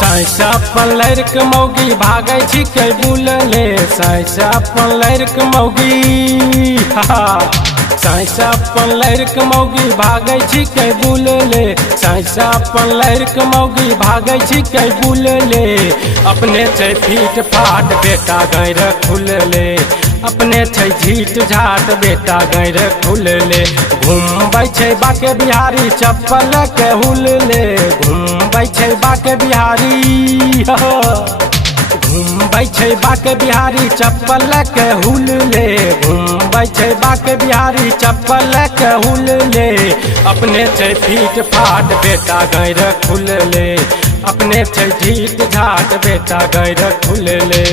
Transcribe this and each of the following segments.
साइसा पलर के मौगी भागे छिकै बुलले साइसा पलर के मौगी साइसा पलर के मौगी भागे छिकै बुलले साइसा पलर के मौगी भागे छिकै बुलले अपने छै फीट फाट बेटा गैर खुलले अपने छै झीट झाट बेटा गैर खुलले घूमबै छै बाके बिहारी चप्पल के हुलले घूमबै छै बाके बिहारी घूमबै छै बाके बिहारी चप्पल के हुलले घूमबै छै बाके बिहारी चप्पल के हुलले अपने छै फीट फाट बेटा गैर खुलले अपने छै झीट झाट बेटा गैर खुलले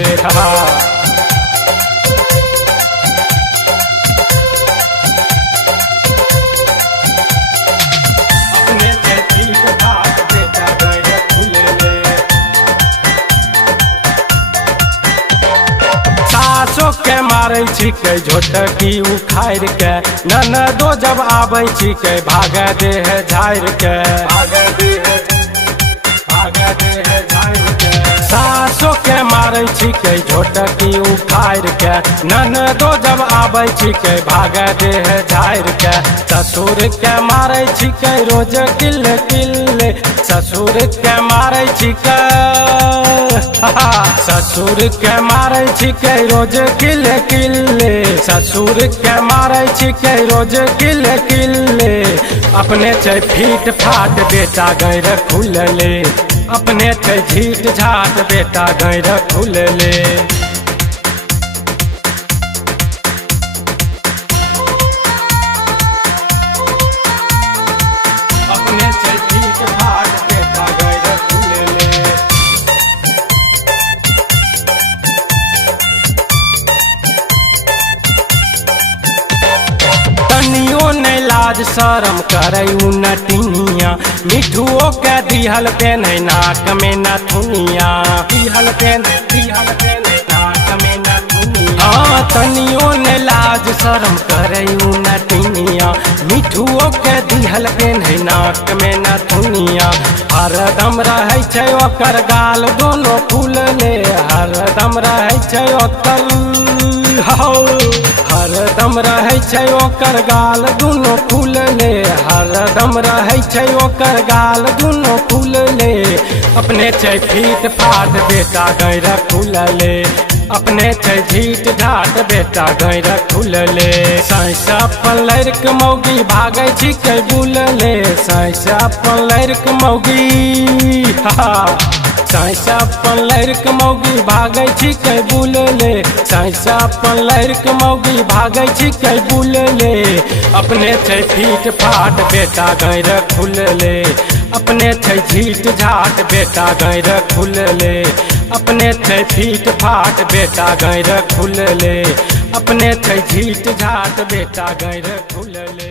के मारे छिकै झोटकी उखाड़ के ननदो जब आबै छिकै भाग दे है झाड़ के सासो के मारे छिकै झोटकी उखाड़ के ननदो जब आबै छिकै भाग दे है झाड़ के ससुर के मारे छिकै रोज किल किल ससुर के मारे छिकै ससुर के मारे छिकै रोज किल किल्ले ससुर के मारे छिकै रोज किल किल्ले अपने छै फीट फाट बेटा गैर खुलले अपने छै झीट झाट बेटा गैर खुलले अपने छै फीट फाट बेटा गैर खुलले लाज शरम करे नटिनिया मिठुओ के दिहल पेन नाक में नथुनिया दिहल पेन नाक में नथुनिया तनियो ने लाज शरम करे नटिनिया मिठुओ के दिहल पेन नाक में नथुनिया हरदम रहे छै ओकर गाल दोनों फूलले हरदम रहे छै ओकर हरदम रहे छै ओकर गाल दुनो फूलले हरदम रहे छै ओकर गाल दुनो फूलले अपने छै फीट फाट बेटा गैर खुलले अपने छै झीट झाट बेटा गैर खुलले साइसा पलर के मौगी भागे छिकै बुलले साइसा पलर के मौगी साइसा पलर के मौगी भागे छिकै बुलले साइसा पलर के मौगी भागे छिकै बुलले अपने छै फीट फाट बेटा गैर खुलले अपने छै झीट झाट बेटा गैर खुलले अपने छै फीट फाट बेटा गैर खुलले अपने छै झीट झाट बेटा गैर खुलले।